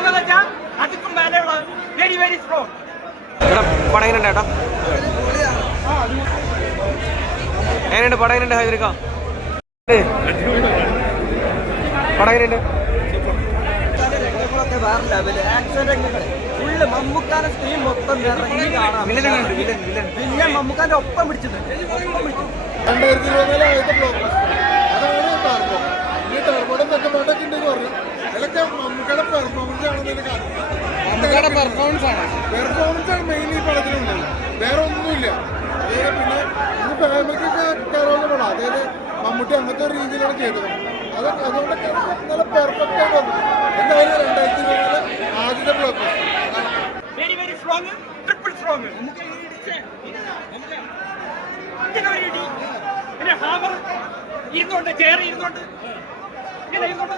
എന്ന് വെച്ചാൽ മേലെയുള്ള വെരി വെരി സ്ട്രോങ് എടാ പടം എങ്ങനെയുണ്ട് ഏട്ടാ? എങ്ങനെയുണ്ട്? പടം എങ്ങനെയുണ്ട്? ഹൈദരിക്ക പടം എങ്ങനെയുണ്ട്? വേറെ ലെവൽ ആക്ഷൻ രംഗങ്ങൾ ഫുള്ള് മമ്മൂക്കാന്റെ സ്ക്രീൻ മൊത്തം നിറഞ്ഞു കാണാം. പിന്നെ മമ്മൂക്കാന്റെ ഒപ്പം പിടിച്ചിട്ടുണ്ട്. ഒപ്പം പിടിച്ചു രണ്ടായിരത്തി ഇരുപതിലെ പെർഫോമൻസ് ആണ്. പെർഫോമൻസ് ആണ് മെയിൻ ഈ വേറെ ഒന്നുമില്ല. അതായത് പിന്നെ ഇത് ഫാമിലിക്കൊക്കെ കയറാവുന്ന പടം അതായത് മമ്മൂട്ടി അങ്ങനത്തെ ഒരു രീതിയിലാണ് ചെയ്തത്. അത് അതുകൊണ്ടൊക്കെ നല്ല പെർഫെക്റ്റ് ആയിട്ട് വന്നു. എന്തായാലും രണ്ടായിരത്തി ഇരുപതിലെ ആദ്യത്തെ block very very strong triple strong ഇടി. പിന്നെ ഹാമർ ഇരുന്നോണ്ട് ചേർ ഇരുന്നോണ്ട് ഇങ്ങനെ ഇരുന്നോണ്ട്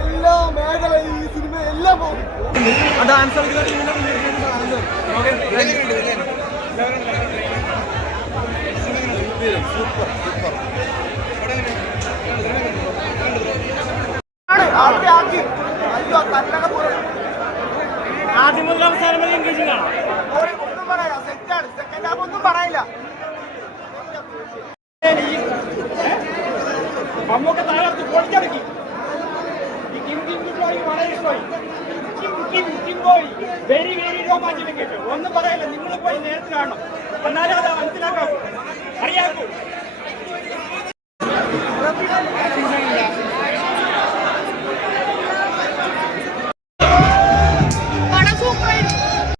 എല്ലാ മേഖലയും ഈ സിനിമ എല്ലാം പോകും ഡാൻസ് അയ്യോ ആക്കി പോലെ ആദ്യം മുതൽ അവസാനം വരെ എൻഗേജിംഗ് ആണ് ഒന്നും പറയാ സെക്കൻഡ് ഹാഫ് ഒന്നും പറയില്ല മമ്മൂക്ക താഴത്ത് പൊളിച്ചടക്കി ഈ കിം കിം കിം ബോയ് വളരെ ഇഷ്ടമായി. കിം കിം കിം ബോയ് വെരി വെരി രോമാഞ്ചനം കേട്ടു. ഒന്നും പറയില്ല. പോയി നേരത്തെ കാണണം. എന്നാലേ അത് മനസ്സിലാക്കാം.